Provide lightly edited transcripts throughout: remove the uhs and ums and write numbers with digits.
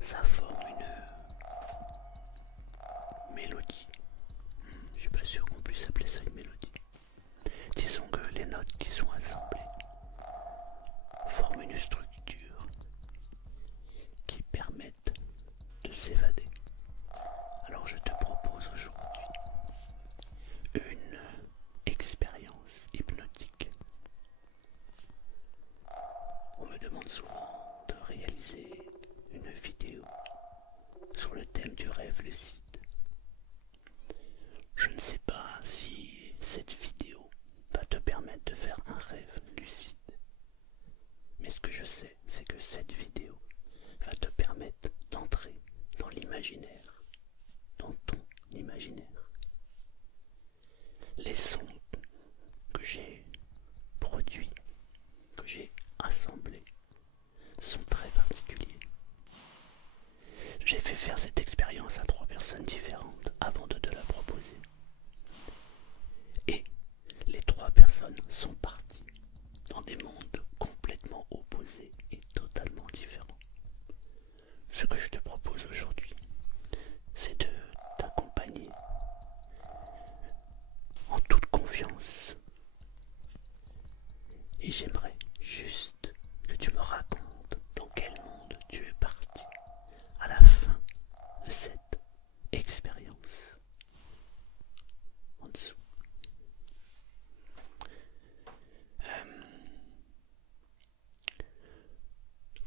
ça forme une mélodie. Je suis pas sûr qu'on puisse appeler ça une mélodie. Disons que les notes qui sont assemblées forment une structure qui permettent de s'évader. Alors je te propose aujourd'hui une expérience hypnotique. On me demande souvent de réaliser une vidéo sur le thème du rêve lucide. Je ne sais pas si cette vidéo va te permettre de faire un rêve lucide. Mais ce que je sais, c'est que cette vidéo va te permettre d'entrer dans l'imaginaire, dans ton imaginaire. Les sons que j'ai produits, que j'ai assemblés, sont très particuliers. J'ai fait faire cette expérience à 3 personnes différentes avant de te la proposer. Et les 3 personnes sont parties dans des mondes complètement opposés et totalement différents. Ce que je te propose aujourd'hui, c'est de t'accompagner en toute confiance. Et j'aimerais juste que tu me racontes dans quel monde tu es parti à la fin de cette expérience. En dessous.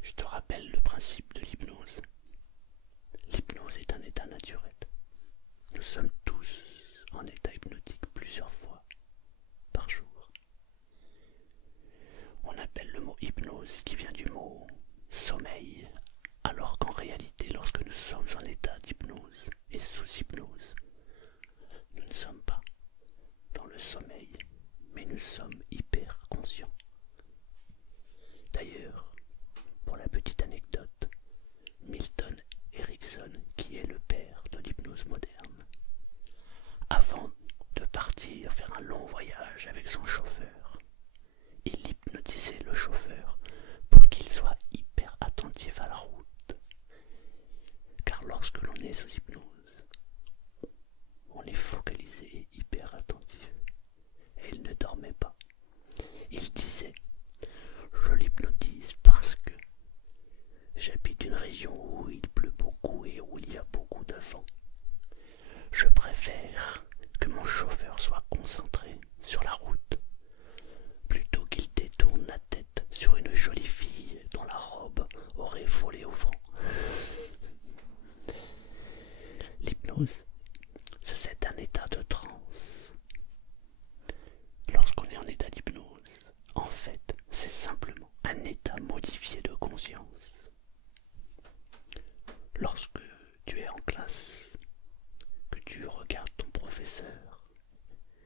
Je te rappelle le principe de l'hypnose. L'hypnose est un état naturel. Nous sommes tous en état hypnotique plusieurs fois par jour. On appelle le mot hypnose qui vient du mot sommeil, alors qu'en réalité, lorsque nous sommes en état d'hypnose et sous hypnose, nous ne sommes pas dans le sommeil, mais nous sommes hyper conscients. D'ailleurs, pour la petite anecdote, Milton Erickson, qui est le père de l'hypnose moderne, avant de partir faire un long voyage avec son chauffeur, il hypnotisait le chauffeur pour qu'il soit hyper attentif à la route. Car lorsque l'on est sous hypnose, on est focalisé et hyper attentif. Et il ne dormait pas. Il disait: je l'hypnotise parce que j'habite une région où il pleut beaucoup et où il y a beaucoup de vent. Je préfère que mon chauffeur soit concentré sur la route plutôt qu'il détourne la tête sur une jolie fille dont la robe aurait volé au vent. L'hypnose, c'est un état de transe. Lorsqu'on est en état d'hypnose, en fait, c'est simplement un état modifié de conscience. Lorsque tu es en classe, que tu regardes ton professeur,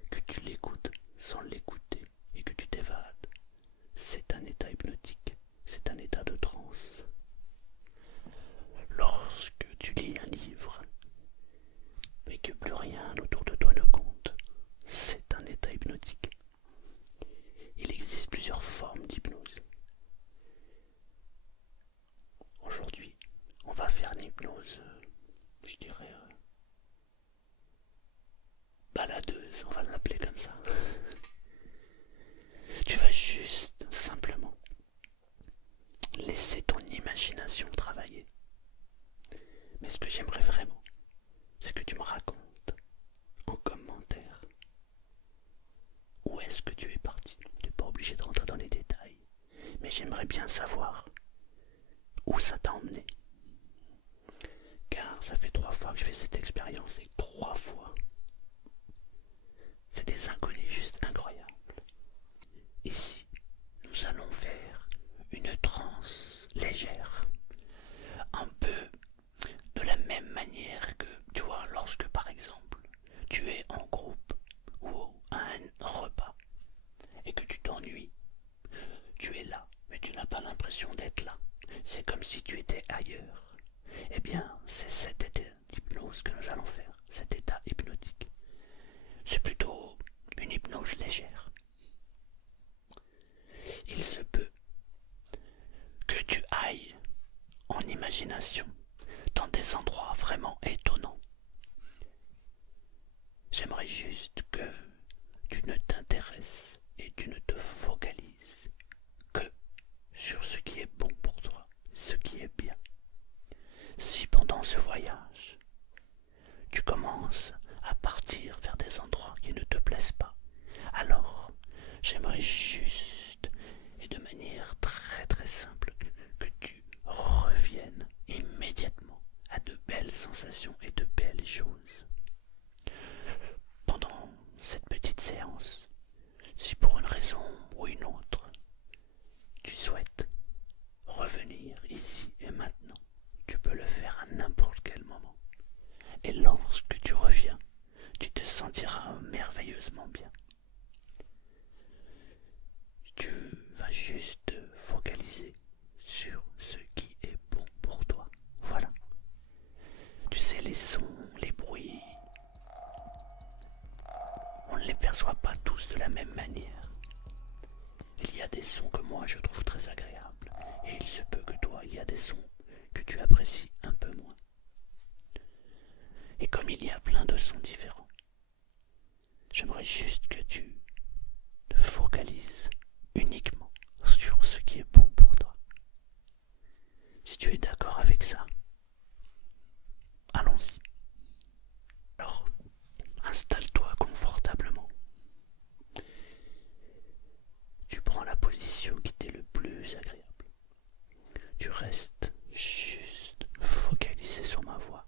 que tu l'écoutes sans l'écouter et que tu t'évades, c'est un état hypnotique, c'est un état de transe. Lorsque tu lis un livre et que plus rien autour de toi ne compte, c'est un état hypnotique. Il existe plusieurs formes d'hypnose. Aujourd'hui, on va faire une hypnose, je dirais, baladeuse, on va l'appeler comme ça. Tu vas juste, simplement, laisser ton imagination travailler. Mais ce que j'aimerais vraiment, c'est que tu me racontes en commentaire où est-ce que tu es parti. Tu n'es pas obligé de rentrer dans les détails, mais j'aimerais bien savoir où ça t'a emmené. Car ça fait 3 fois que je fais cette expérience et 3 fois, c'est des inconnus juste incroyables. Ici, nous allons faire une transe légère, un peu de la même manière que, tu vois, lorsque par exemple, tu es en groupe ou à un repas et que tu t'ennuies, tu es là, mais tu n'as pas l'impression d'être là. C'est comme si tu étais ailleurs. Eh bien, c'est cet état d'hypnose que nous allons faire, cet état hypnotique. C'est plutôt une hypnose légère. Il se peut que tu ailles en ton imagination dans des endroits vraiment étonnants. J'aimerais juste que tu ne t'intéresses et tu ne te focalises que sur ce qui est bon pour toi, ce qui est bien. Si pendant ce voyage, tu commences à partir vers des endroits qui ne te plaisent pas, alors j'aimerais juste et de manière très très simple que tu reviennes immédiatement à de belles sensations et de belles choses. Pendant cette petite séance, si pour une raison ou une autre, tu souhaites revenir ici et maintenant, tu peux le faire à n'importe quel moment. Et lorsque tu reviens, tu te sentiras merveilleusement bien. Tu vas juste te focaliser sur ce qui est bon pour toi. Voilà. Tu sais, les sons, les bruits, on ne les perçoit pas tous de la même manière. Il y a des sons que moi je trouve très agréables, et il se peut que toi, il y a des sons que tu apprécies un peu moins. Et comme il y a plein de sons différents, j'aimerais juste que tu te focalises uniquement sur ce qui est bon pour toi. Si tu es d'accord avec ça, allons-y. Alors, installe-toi confortablement. Tu prends la position qui t'est le plus agréable. Tu restes juste focalisé sur ma voix.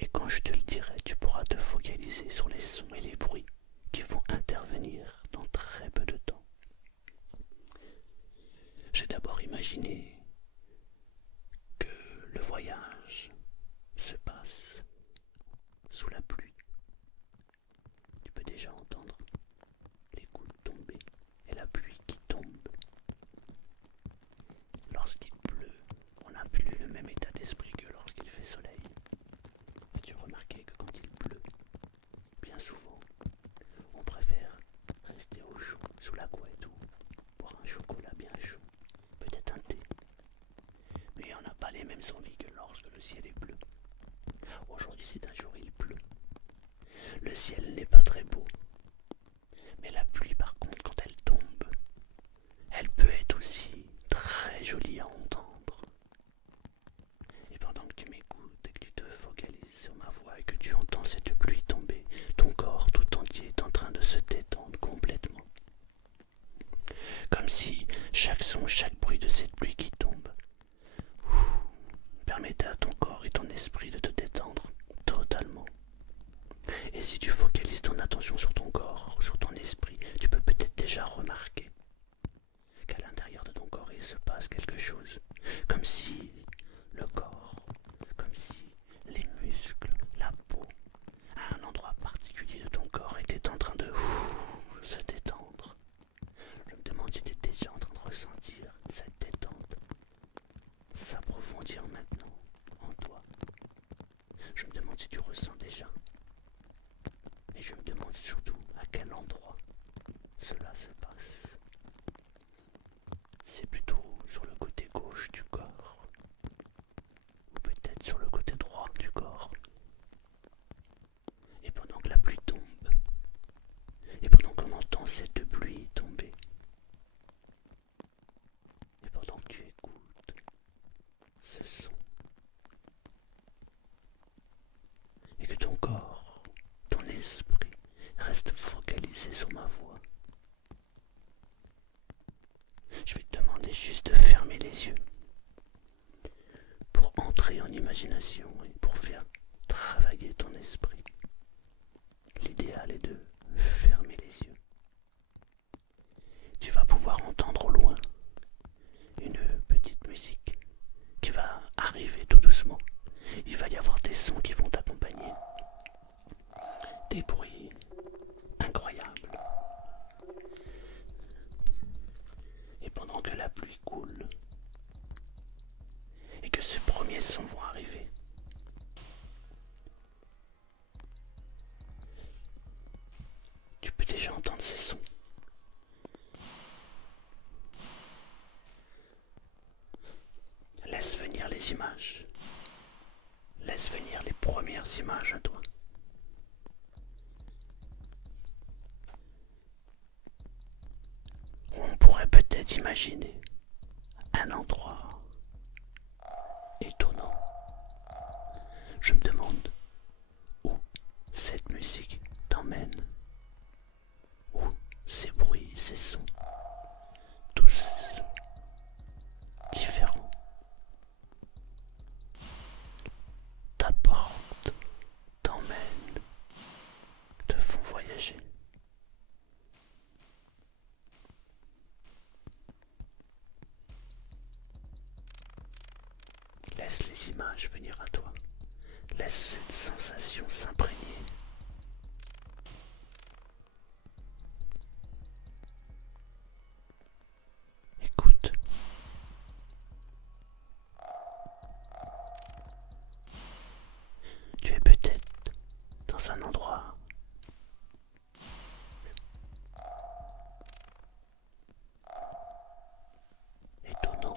Et quand je te le dirai, tu pourras te focaliser sur les sons et les bruits qui vont intervenir dans très peu de temps. J'ai d'abord imaginé que le voyage se passe sous la pluie. Tu peux déjà entendre les gouttes tomber et la pluie qui tombe. Lorsqu'il pleut, on n'a plus le même état d'esprit que lorsqu'il fait soleil. As-tu remarqué que quand il pleut, bien souvent, on préfère rester au chaud, sous la couette ou boire un chocolat bien chaud, peut-être un thé. Mais on n'a pas les mêmes envies que lorsque le ciel est bleu. Aujourd'hui c'est un jour, il pleut. Le ciel n'est pas très beau. Mais la pluie par contre, quand elle tombe, elle peut être aussi très jolie à entendre. Et pendant que tu m'écoutes et que tu te focalises sur ma voix et que tu entends cette pluie tomber, ton corps tout entier est en train de se détendre complètement. Comme si chaque son, chaque bruit de cette pluie qui tombe permettait à ton corps et ton esprit de te détendre totalement. Et si tu focalises ton attention sur ton corps, sur ton esprit, tu peux peut-être déjà remarquer qu'à l'intérieur de ton corps il se passe quelque chose. Comme si le corps, comme si les muscles, la peau, à un endroit particulier de ton corps était en train de se détendre. Je me demande si tu es déjà en train de ressentir cette détente s'approfondir maintenant en toi. Je me demande si tu ressens déjà. Et je me demande surtout à quel endroit cela se passe. C'est plutôt sur le côté gauche du corps, ou peut-être sur le côté droit du corps. Et pendant que la pluie tombe, et pendant qu'on entend cette pluie tomber, et pendant que tu écoutes ce son, et que ton corps, ton esprit reste focalisé sur ma voix, je vais te demander juste de fermer les yeux pour entrer en imagination et pour faire travailler ton esprit. L'idéal est de fermer les yeux. Tu vas pouvoir entendre au loin une petite musique qui va arriver tout doucement. Il va y avoir des sons qui vont t'accompagner. Des bruits incroyables. Et pendant que la pluie coule et que ces premiers sons vont arriver, tu peux déjà entendre ces sons. Laisse venir les les images. Laisse venir les premières images à toi. On pourrait peut-être imaginer un endroit étonnant. Je me demande où cette musique t'emmène, où ces bruits, ces sons, tous différents, t'apportent, t'emmènent, te font voyager. Laisse les images venir à toi. Laisse cette sensation s'imprégner. Écoute. Tu es peut-être dans un endroit étonnant.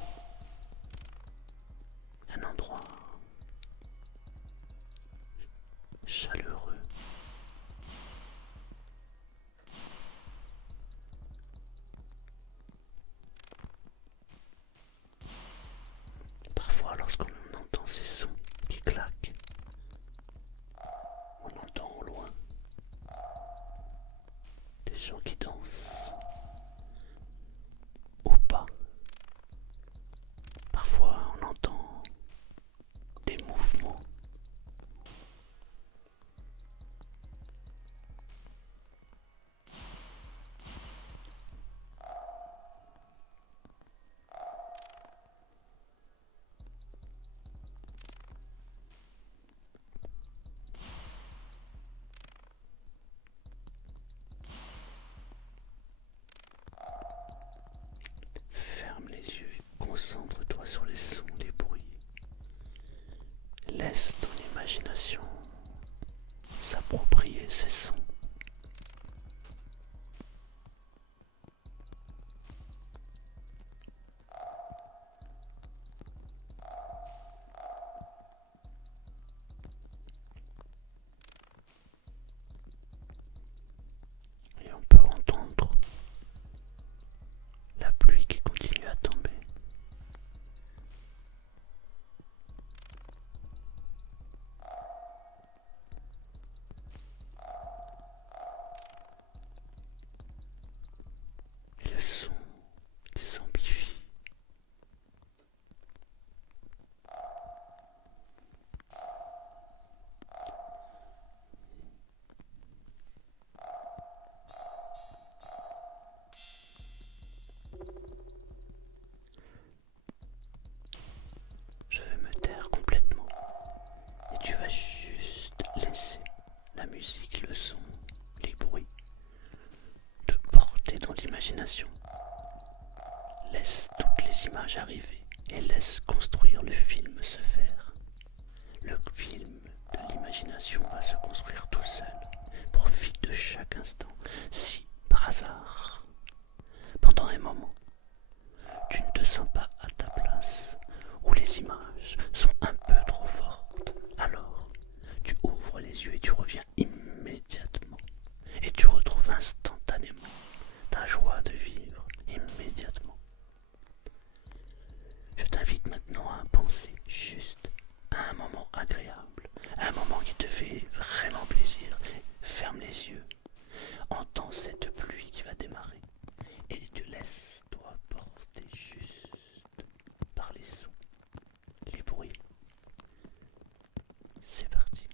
Un endroit chaleureux. Parfois, lorsqu'on entend ces sons qui claquent, on entend au loin des gens qui dansent ou pas. Parfois, on entend des mouvements. Ferme les yeux, concentre-toi sur les sons, les bruits. Laisse ton imagination s'approprier ces sons. Et on peut entendre la pluie qui continue à tomber. Et le son qui s'amplifie. Je vais me taire complètement et tu vas juste laisser la musique, le son, les bruits te porter dans l'imagination. Laisse toutes les images arriver et laisse construire le film se faire. Le film de l'imagination va se construire tout seul. Profite de chaque instant. Si, par hasard, pendant un moment, tu ne te sens pas à ta place, ou les images sont un peu trop fortes, alors tu ouvres les yeux et tu reviens immédiatement. Et tu retrouves instantanément ta joie de vivre immédiatement. Je t'invite maintenant à penser juste à un moment agréable, un moment qui te fait vraiment plaisir. Ferme les yeux, entends cette pluie qui va démarrer et te laisse-toi porter juste par les sons, les bruits. C'est parti.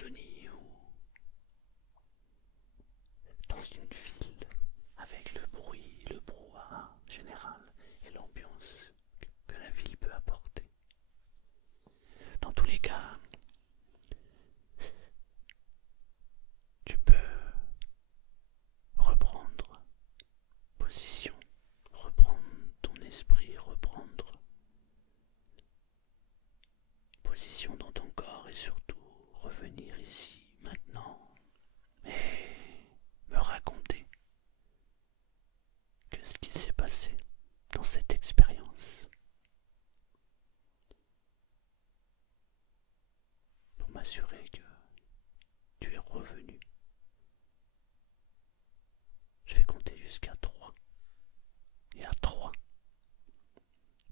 Amazonie ou dans une ville avec le bruit, le brouhaha général et l'ambiance que la ville peut apporter. Dans tous les cas, tu peux reprendre position, reprendre ton esprit, reprendre position dans ton corps et surtout revenir ici, maintenant, et me raconter que ce qui s'est passé dans cette expérience. Pour m'assurer que tu es revenu. Je vais compter jusqu'à 3. Et à 3,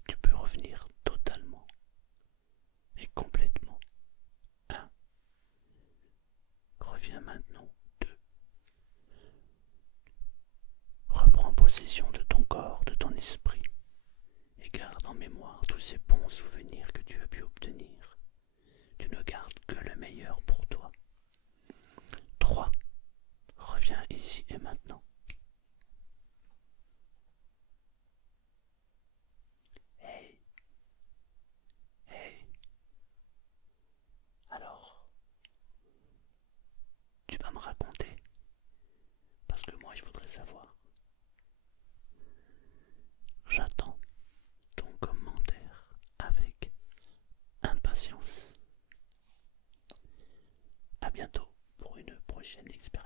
tu peux revenir totalement et complètement. 1. Reviens maintenant. 2. Reprends possession de ton corps, de ton esprit, et garde en mémoire tous ces bons souvenirs que tu as pu obtenir. Tu ne gardes que le meilleur pour toi. 3. Reviens ici et maintenant. Hey, hey. Alors, tu vas me raconter, parce que moi je voudrais savoir. J'attends ton commentaire avec impatience. À bientôt pour une prochaine expérience.